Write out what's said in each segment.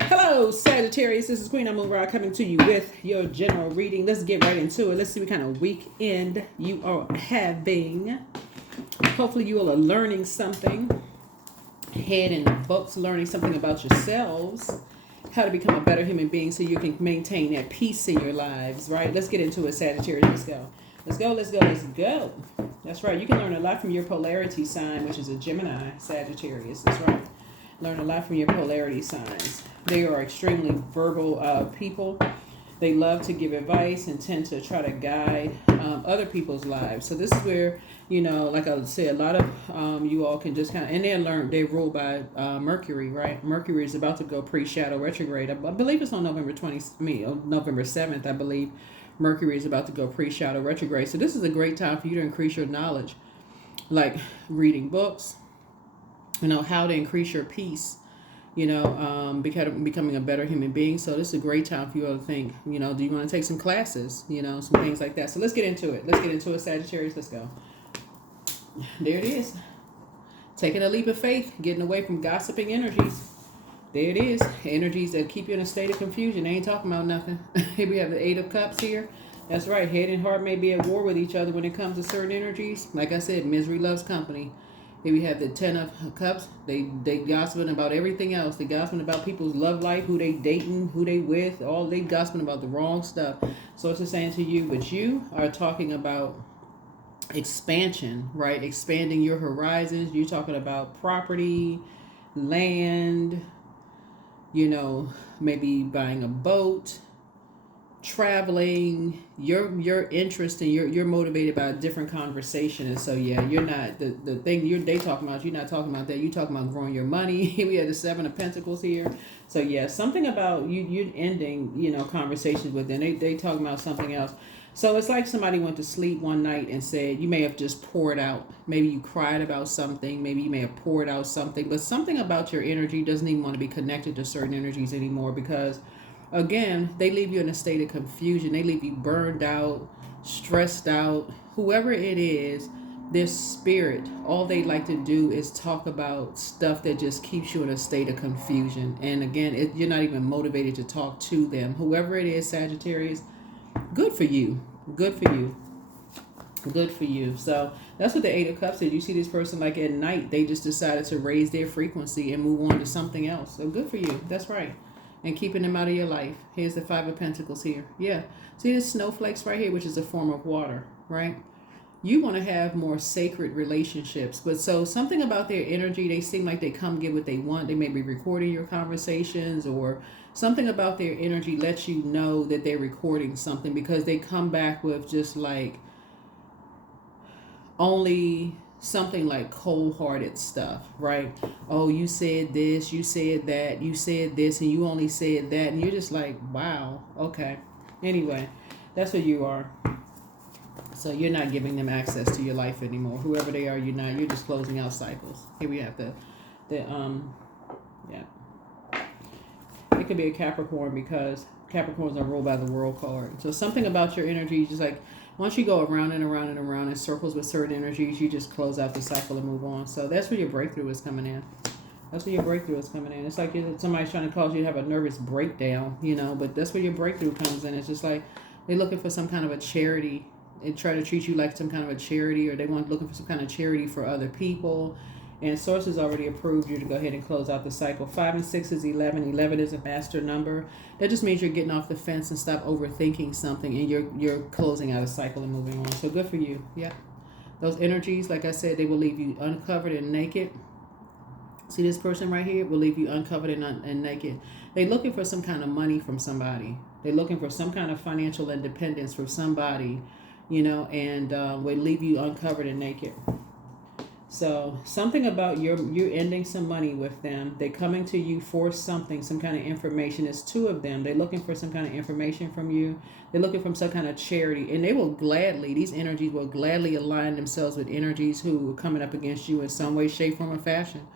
Hello, Sagittarius. This is Queen Amun Ra coming to you with your general reading. Let's get right into it. Let's see what kind of weekend you are having. Hopefully, you all are learning something. Head in the books, learning something about yourselves, how to become a better human being so you can maintain that peace in your lives, right? Let's get into it, Sagittarius. Let's go. Let's go, let's go, let's go. That's right. You can learn a lot from your polarity sign, which is a Gemini, Sagittarius. That's right. Learn a lot from your polarity signs. They are extremely verbal people. They love to give advice and tend to try to guide other people's lives. So this is where, like I said, a lot of you all can just kind of, and they're ruled by Mercury, right? Mercury is about to go pre-shadow retrograde. I believe it's on November 7th, I believe. Mercury is about to go pre-shadow retrograde. So this is a great time for you to increase your knowledge, like reading books, how to increase your peace, becoming a better human being. So this is a great time for you all to think, do you want to take some classes, some things like that. So let's get into it. Let's get into it, Sagittarius. Let's go. There it is. Taking a leap of faith, getting away from gossiping energies. There it is. Energies that keep you in a state of confusion. They ain't talking about nothing. Here we have the Eight of Cups here. That's right. Head and heart may be at war with each other when it comes to certain energies. Like I said, misery loves company. Here we have the Ten of Cups. They gossiping about everything else. They gossiping about people's love life, who they dating, who they with. All they gossiping about the wrong stuff. So it's just saying to you, but you are talking about expansion, right? Expanding your horizons. You're talking about property, land, maybe buying a boat, traveling. Your interest and you're motivated by a different conversation. And so yeah, you're not the thing they talking about, you're not talking about that. You're talking about growing your money. We have the Seven of Pentacles here. So yeah, something about you ending conversations with them. They talking about something else. So it's like somebody went to sleep one night and said, you may have just poured out. Maybe you cried about something. Maybe you may have poured out something. But something about your energy doesn't even want to be connected to certain energies anymore because, again, they leave you in a state of confusion. They leave you burned out, stressed out. Whoever it is, their spirit, all they like to do is talk about stuff that just keeps you in a state of confusion. And again, you're not even motivated to talk to them. Whoever it is, Sagittarius, good for you. Good for you. Good for you. So that's what the Eight of Cups is. You see this person like at night, they just decided to raise their frequency and move on to something else. So good for you. That's right. And keeping them out of your life. Here's the Five of Pentacles here. Yeah. See this snowflakes right here, which is a form of water, right? You want to have more sacred relationships. But so something about their energy, they seem like they come get what they want. They may be recording your conversations, or something about their energy lets you know that they're recording something because they come back with just like only something like cold-hearted stuff, right? Oh, you said this, you said that, you said this, and you only said that, and you're just like, wow, okay. Anyway, that's what you are. So you're not giving them access to your life anymore. Whoever they are, you're just closing out cycles. Here we have yeah. It could be a Capricorn because Capricorns are ruled by the World card. So something about your energy, just like once you go around and around and around in circles with certain energies, you just close out the cycle and move on. So that's where your breakthrough is coming in. That's where your breakthrough is coming in. It's like somebody's trying to cause you to have a nervous breakdown, but that's where your breakthrough comes in. It's just like they're looking for some kind of a charity. They try to treat you like some kind of a charity, or they want looking for some kind of charity for other people. And sources already approved you to go ahead and close out the cycle. 5 and 6 is 11. 11 is a master number. That just means you're getting off the fence and stop overthinking something, and you're closing out a cycle and moving on. So good for you. Yeah. Those energies, like I said, they will leave you uncovered and naked. See this person right here will leave you uncovered and naked. They're looking for some kind of money from somebody. They're looking for some kind of financial independence from somebody, and will leave you uncovered and naked. So something about you ending some money with them. They're coming to you for something, some kind of information. It's two of them. They're looking for some kind of information from you. They're looking for some kind of charity. And they will gladly, these energies will gladly align themselves with energies who are coming up against you in some way, shape, form, or fashion.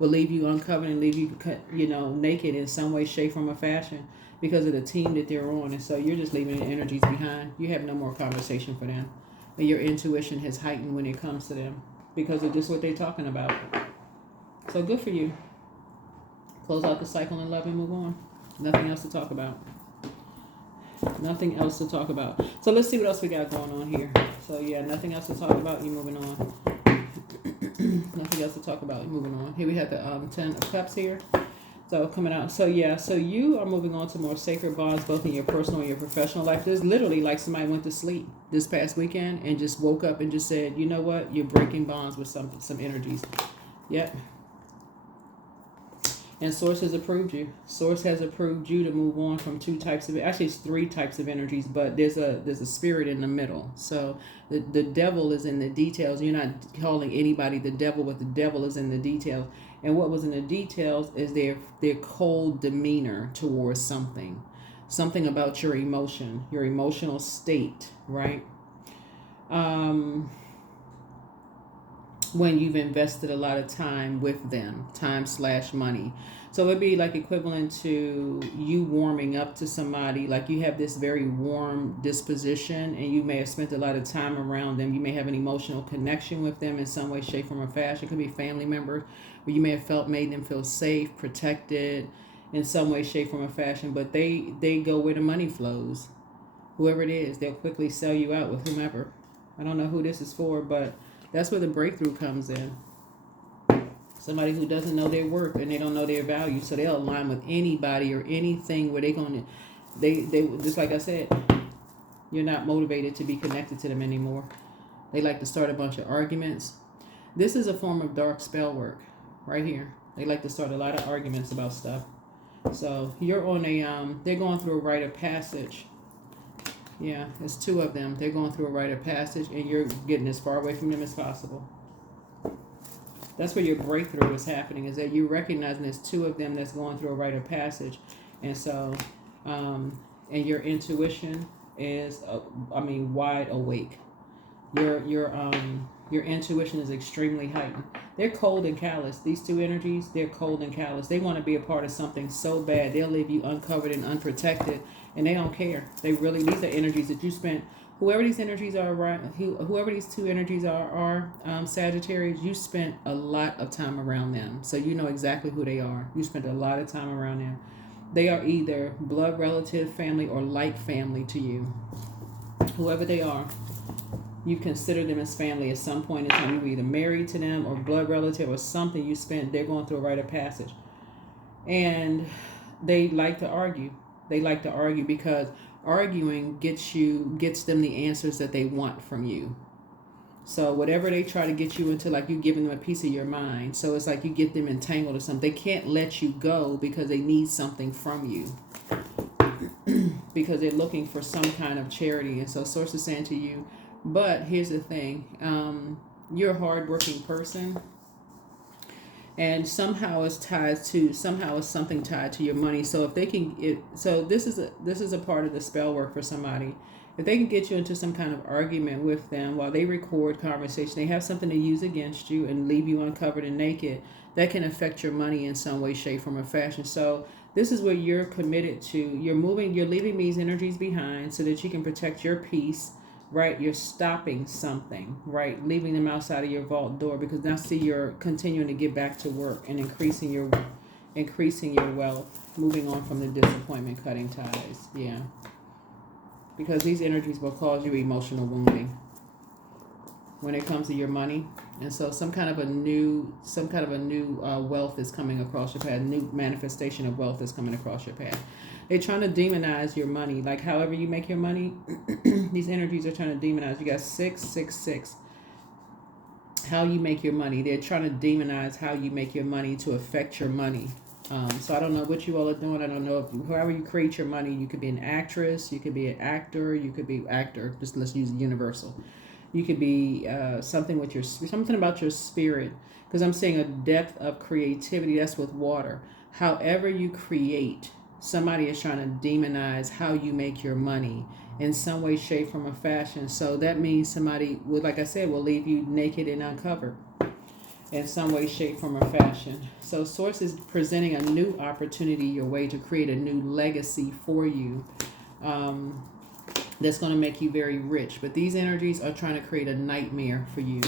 Will leave you uncovered and leave you, naked in some way, shape, form, or fashion because of the team that they're on. And so you're just leaving the energies behind. You have no more conversation for them. And your intuition has heightened when it comes to them, because of just what they're talking about. So good for you. Close out the cycle in love and move on. Nothing else to talk about. Nothing else to talk about. So let's see what else we got going on here. So yeah, nothing else to talk about. You moving on. Nothing else to talk about. You moving on. Here we have the 10 of Cups here. So coming out. So yeah, so you are moving on to more sacred bonds, both in your personal and your professional life. There's literally like somebody went to sleep this past weekend and just woke up and just said, you know what? You're breaking bonds with some energies. Yep. And Source has approved you. Source has approved you to move on from two types of, actually it's three types of energies, but there's a spirit in the middle. So the devil is in the details. You're not calling anybody the devil, but the devil is in the details. And what was in the details is their cold demeanor towards something. Something about your emotion, your emotional state, right? When you've invested a lot of time with them, time/money. So it'd be like equivalent to you warming up to somebody, like you have this very warm disposition and you may have spent a lot of time around them. You may have an emotional connection with them in some way, shape, form, or fashion. It could be family members, but you may have made them feel safe, protected in some way, shape, form, or fashion. But they go where the money flows. Whoever it is, they'll quickly sell you out with whomever. I don't know who this is for, but that's where the breakthrough comes in. Somebody who doesn't know their worth and they don't know their value, so they'll align with anybody or anything where they just like I said, you're not motivated to be connected to them anymore. They like to start a bunch of arguments. This is a form of dark spell work right here. They like to start a lot of arguments about stuff. So you're on they're going through a rite of passage. Yeah, it's two of them. They're going through a rite of passage and you're getting as far away from them as possible. That's where your breakthrough is happening, is that you're recognizing there's two of them that's going through a rite of passage. And so, and your intuition is, wide awake. Your intuition is extremely heightened. They're cold and callous. These two energies, they're cold and callous. They want to be a part of something so bad. They'll leave you uncovered and unprotected, and they don't care. These are energies that you spent. Whoever these energies are, right? Whoever these two energies are Sagittarius, you spent a lot of time around them. So you know exactly who they are. You spent a lot of time around them. They are either blood relative, family, or like family to you. Whoever they are, you consider them as family at some point in time. You were either married to them or blood relative or something you spent. They're going through a rite of passage. And they like to argue. They like to argue because arguing gets them the answers that they want from you. So whatever they try to get you into, like you giving them a piece of your mind. So it's like you get them entangled or something. They can't let you go because they need something from you. Because they're looking for some kind of charity. And so Source is saying to you, but here's the thing. You're a hardworking person. And somehow it's something tied to your money. So if they can, this is a part of the spell work for somebody. If they can get you into some kind of argument with them while they record conversation, they have something to use against you and leave you uncovered and naked. That can affect your money in some way, shape, form, or fashion. So this is where you're committed to. You're leaving these energies behind so that you can protect your peace. Right, you're stopping something, right? Leaving them outside of your vault door because now see you're continuing to get back to work and increasing your wealth, moving on from the disappointment, cutting ties. Yeah, because these energies will cause you emotional wounding when it comes to your money, and so some kind of a new wealth is coming across your path. New manifestation of wealth is coming across your path. They're trying to demonize your money. Like however you make your money, these energies are trying to demonize. You got 666. How you make your money. They're trying to demonize how you make your money to affect your money. So I don't know what you all are doing. I don't know if however you create your money, you could be an actress, you could be an actor, you could be actor. Just let's use universal. You could be something about your spirit. Because I'm seeing a depth of creativity. That's with water. However you create. Somebody is trying to demonize how you make your money in some way, shape, form, or fashion. So that means somebody would, like I said, will leave you naked and uncovered in some way, shape, form, or fashion. So Source is presenting a new opportunity your way to create a new legacy for you that's going to make you very rich. But these energies are trying to create a nightmare for you.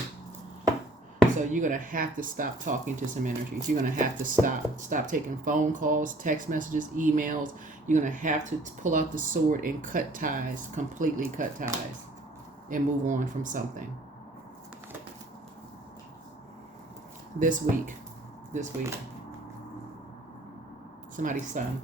So you're going to have to stop talking to some energies. You're going to have to stop taking phone calls, text messages, emails. You're going to have to pull out the sword and cut ties, completely cut ties, and move on from something. This week. Somebody's son.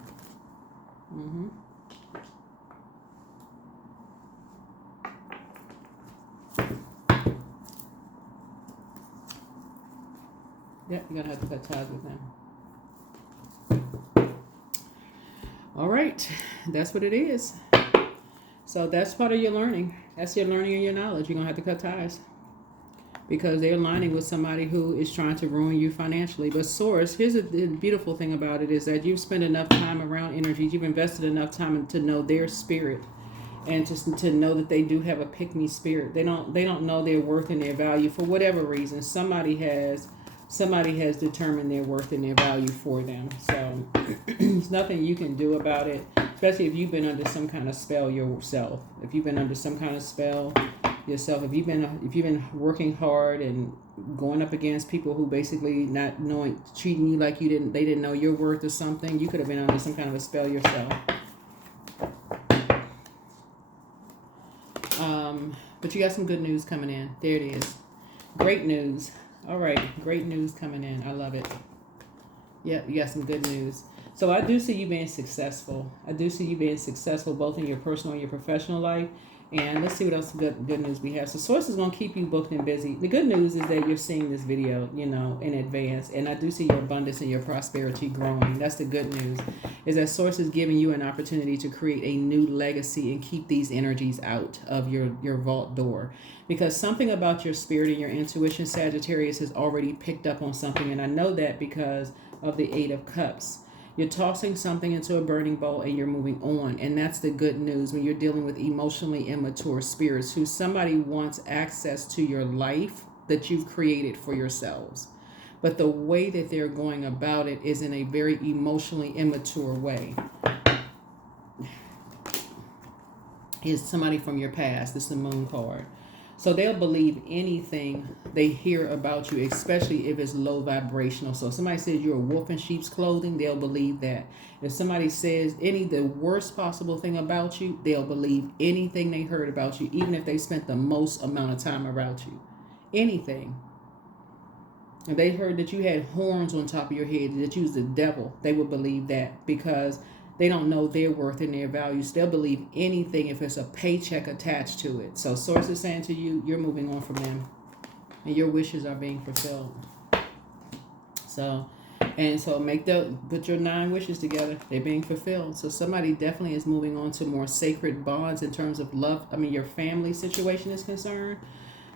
Yep, you're going to have to cut ties with them. All right, that's what it is. So that's part of your learning. That's your learning and your knowledge. You're going to have to cut ties. Because they're aligning with somebody who is trying to ruin you financially. But Source, here's the beautiful thing about it is that you've spent enough time around energies. You've invested enough time to know their spirit. And to know that they do have a pick-me spirit. They don't know their worth and their value for whatever reason. Somebody has determined their worth and their value for them. So there's nothing you can do about it, especially if you've been under some kind of spell yourself. If you've been under some kind of spell yourself, if you've been working hard and going up against people who basically not knowing, treating you like they didn't know your worth or something, you could have been under some kind of a spell yourself. But you got some good news coming in. There it is. Great news. All right, great news coming in. I love it. Yep, you got some good news. So I do see you being successful. I do see you being successful both in your personal and your professional life. And let's see what else good news we have. So Source is going to keep you booked and busy. The good news is that you're seeing this video, in advance. And I do see your abundance and your prosperity growing. That's the good news, is that Source is giving you an opportunity to create a new legacy and keep these energies out of your vault door. Because something about your spirit and your intuition, Sagittarius, has already picked up on something. And I know that because of the Eight of Cups. You're tossing something into a burning bowl and you're moving on. And that's the good news when you're dealing with emotionally immature spirits who somebody wants access to your life that you've created for yourselves. But the way that they're going about it is in a very emotionally immature way. Is somebody from your past. This is the Moon card. So they'll believe anything they hear about you, especially if it's low vibrational. So if somebody says you're a wolf in sheep's clothing, they'll believe that. If somebody says the worst possible thing about you, they'll believe anything they heard about you, even if they spent the most amount of time around you. Anything. If they heard that you had horns on top of your head, that you was the devil, they would believe that because they don't know their worth and their values. They'll believe anything if it's a paycheck attached to it. So Source is saying to you, you're moving on from them. And your wishes are being fulfilled. So put your 9 wishes together. They're being fulfilled. So somebody definitely is moving on to more sacred bonds in terms of love. Your family situation is concerned.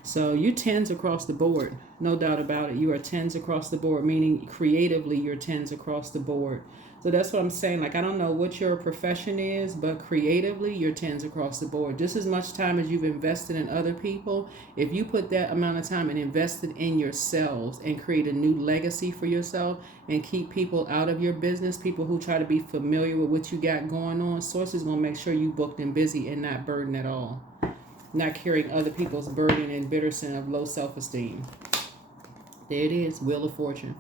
So you 10s across the board. No doubt about it. You are 10s across the board, meaning creatively you're 10s across the board. So that's what I'm saying. I don't know what your profession is, but creatively, you're 10s across the board. Just as much time as you've invested in other people, if you put that amount of time and invested in yourselves and create a new legacy for yourself and keep people out of your business, people who try to be familiar with what you got going on, Source is going to make sure you booked and busy and not burdened at all. Not carrying other people's burden and bitter sin of low self-esteem. There it is, Wheel of Fortune.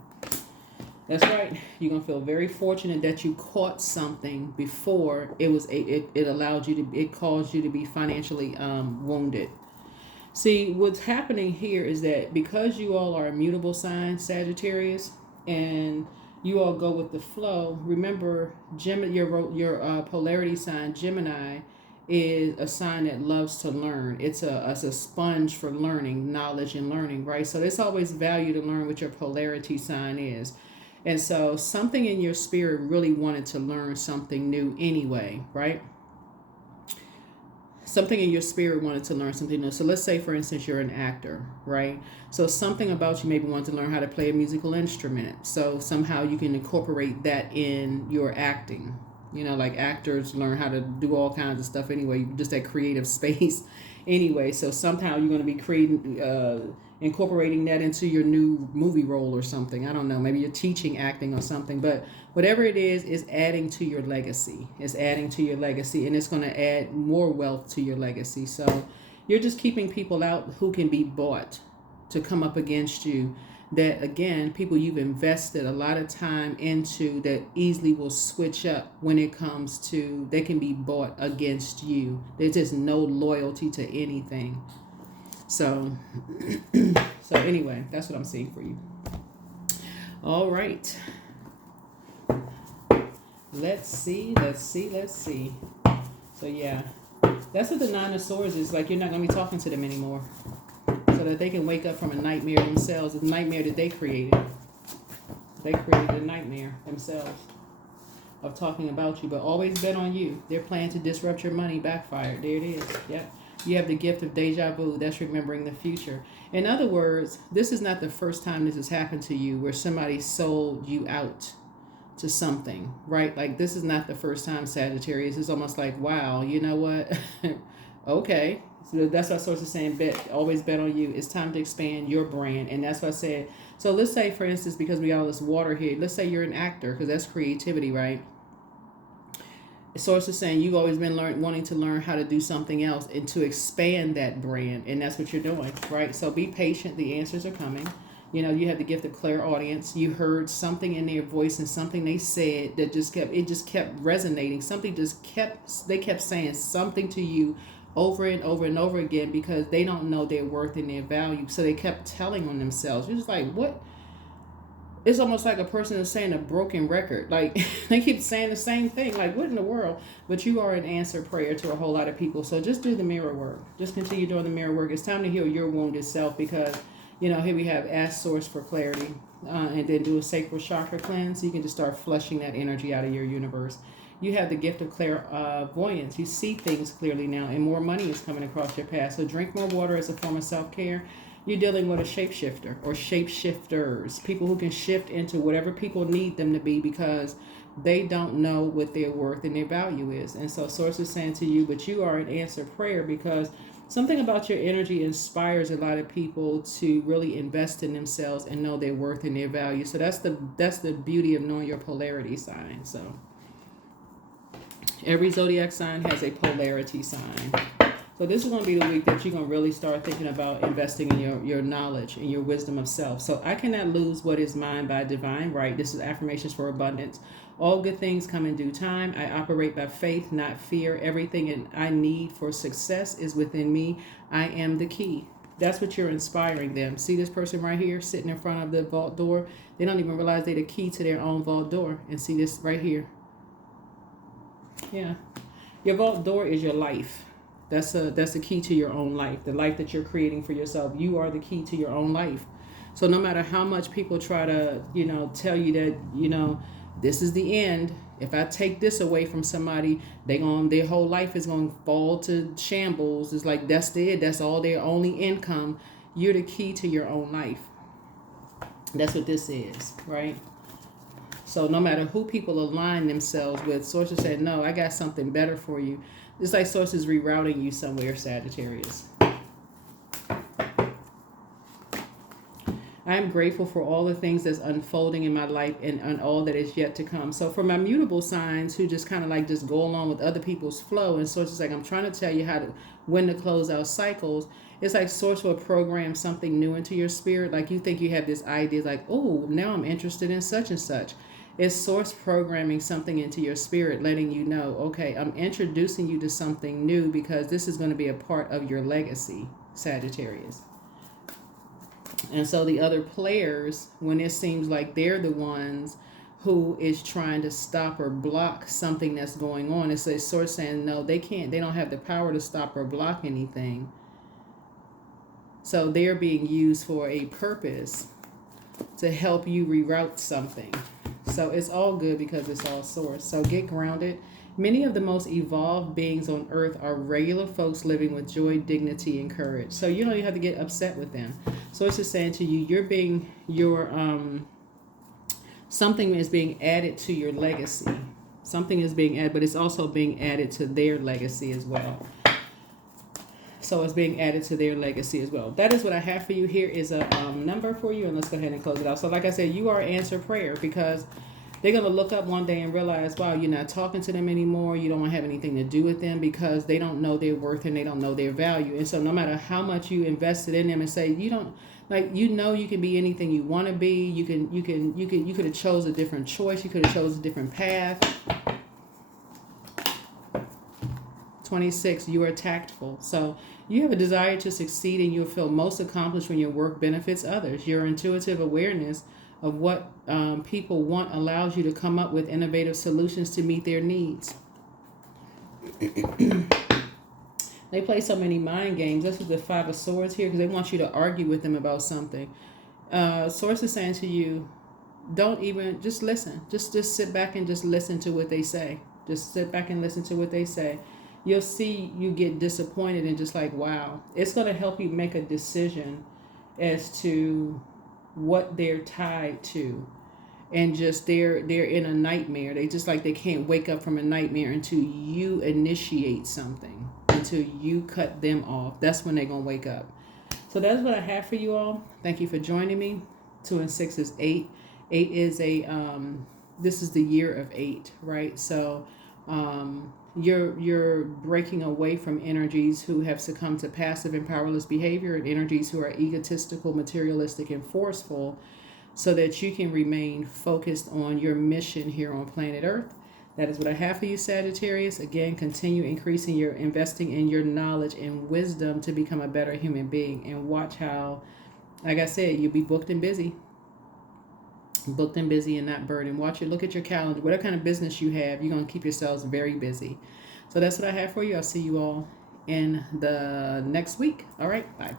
That's right. You're going to feel very fortunate that you caught something before it allowed you to, it caused you to be financially wounded. See, what's happening here is that because you all are immutable signs, Sagittarius, and you all go with the flow, remember your polarity sign, Gemini, is a sign that loves to learn. It's a sponge for learning, knowledge and learning, right? So there's always value to learn what your polarity sign is. And so something in your spirit really wanted to learn something new anyway, right? Something in your spirit wanted to learn something new. So let's say, for instance, you're an actor, right? So something about you maybe wanted to learn how to play a musical instrument. So somehow you can incorporate that in your acting. Like actors learn how to do all kinds of stuff anyway, just that creative space anyway. So somehow you're going to be incorporating that into your new movie role or something. I don't know. Maybe you're teaching acting or something. But whatever it is adding to your legacy. It's adding to your legacy. And it's going to add more wealth to your legacy. So you're just keeping people out who can be bought. to come up against you, that again, people you've invested a lot of time into that easily will switch up when it comes to, they can be bought against you. There's just no loyalty to anything. So so anyway, that's what I'm seeing for you. All right, let's see. So yeah, that's what the Nine of Swords is. Like, you're not going to be talking to them anymore, so that they can wake up from a nightmare themselves, a nightmare that they created. They created a nightmare themselves of talking about you, but always bet on you. Their plan to disrupt your money backfired. There it is. Yep. You have the gift of deja vu. That's remembering the future. In other words, this is not the first time this has happened to you, where somebody sold you out to something, right? Like, this is not the first time, Sagittarius. It's almost like, wow, you know what? Okay. So that's what source is saying, always bet on you. It's time to expand your brand. And that's what I said. So let's say, for instance, because we got all this water here, let's say you're an actor, because that's creativity, right? Source is saying you've always been wanting to learn how to do something else and to expand that brand. And that's what you're doing, right? So be patient. The answers are coming. You know, you have the gift of clairaudience. You heard something in their voice and something they said that just kept resonating. They kept saying something to you over and over and over again, because they don't know their worth and their value. So they kept telling on themselves. You're just like, what? It's almost like a person is saying a broken record. Like, they keep saying the same thing. Like, what in the world? But you are an answered prayer to a whole lot of people. So just do the mirror work. Just continue doing the mirror work. It's time to heal your wounded self, because, you know, here we have ask source for clarity, and then do a sacral chakra cleanse. You can just start flushing that energy out of your universe. You have the gift of clairvoyance. You see things clearly now, and more money is coming across your path. So drink more water as a form of self-care. You're dealing with a shapeshifter or shapeshifters, people who can shift into whatever people need them to be, because they don't know what their worth and their value is. And so source is saying to you, but you are an answered prayer, because something about your energy inspires a lot of people to really invest in themselves and know their worth and their value. So that's the beauty of knowing your polarity sign. So every zodiac sign has a polarity sign. So this is going to be the week that you're going to really start thinking about investing in your knowledge and your wisdom of self. So I cannot lose what is mine by divine right. This is affirmations for abundance. All good things come in due time. I operate by faith, not fear. Everything I need for success is within me. I am the key. That's what you're inspiring them. See this person right here sitting in front of the vault door? They don't even realize they're the key to their own vault door. And see this right here. Yeah. Your vault door is your life. That's the key to your own life, the life that you're creating for yourself. You are the key to your own life. So no matter how much people try to, tell you that, this is the end. If I take this away from somebody, their whole life is going to fall to shambles. It's like, that's it. That's all their only income. You're the key to your own life. That's what this is, right? So no matter who people align themselves with, sources say, no, I got something better for you. It's like sources rerouting you somewhere, Sagittarius. I am grateful for all the things that's unfolding in my life and all that is yet to come. So for my mutable signs who just kind of like just go along with other people's flow, and sources like, I'm trying to tell you when to close out cycles. It's like source will program something new into your spirit. Like you think you have this idea like, oh, now I'm interested in such and such. It's source programming something into your spirit, letting you know, okay, I'm introducing you to something new, because this is going to be a part of your legacy, Sagittarius. And so the other players, when it seems like they're the ones who is trying to stop or block something that's going on, it's a source saying, no, they can't. They don't have the power to stop or block anything. So they're being used for a purpose to help you reroute something. So it's all good because it's all source. So get grounded. Many of the most evolved beings on earth are regular folks living with joy, dignity, and courage. So you don't even have to get upset with them. So it's just saying to you, something is being added to your legacy. Something is being added, but it's also being added to their legacy as well. So it's being added to their legacy as well. That is what I have for you. Here is a number for you, and let's go ahead and close it out. So like I said, you are answered prayer, because they're going to look up one day and realize, wow, you're not talking to them anymore. You don't want to have anything to do with them, because they don't know their worth and they don't know their value. And so no matter how much you invested in them and say, Like, you know, you can be anything you want to be. You could have chose a different choice. You could have chose a different path. 26, you are tactful. So you have a desire to succeed, and you'll feel most accomplished when your work benefits others. Your intuitive awareness of what people want allows you to come up with innovative solutions to meet their needs. They play so many mind games. This is the Five of Swords here because they want you to argue with them about something. Source is saying to you, don't even, just listen. Just sit back and just listen to what they say. Just sit back and listen to what they say. You'll see you get disappointed and just like, wow. It's going to help you make a decision as to what they're tied to. And just they're in a nightmare. They just like they can't wake up from a nightmare until you initiate something, until you cut them off. That's when they're going to wake up. So that's what I have for you all. Thank you for joining me. 2 and 6 is 8. 8 is this is the year of 8, right? So you're breaking away from energies who have succumbed to passive and powerless behavior, and energies who are egotistical, materialistic, and forceful, so that you can remain focused on your mission here on planet Earth. That is what I have for you, Sagittarius. Again, continue investing in your knowledge and wisdom to become a better human being, and watch how, like I said, you'll be booked and busy. Booked and busy and not burdened. Watch it. Look at your calendar. Whatever kind of business you have, you're going to keep yourselves very busy. So that's what I have for you. I'll see you all in the next week. All right. Bye.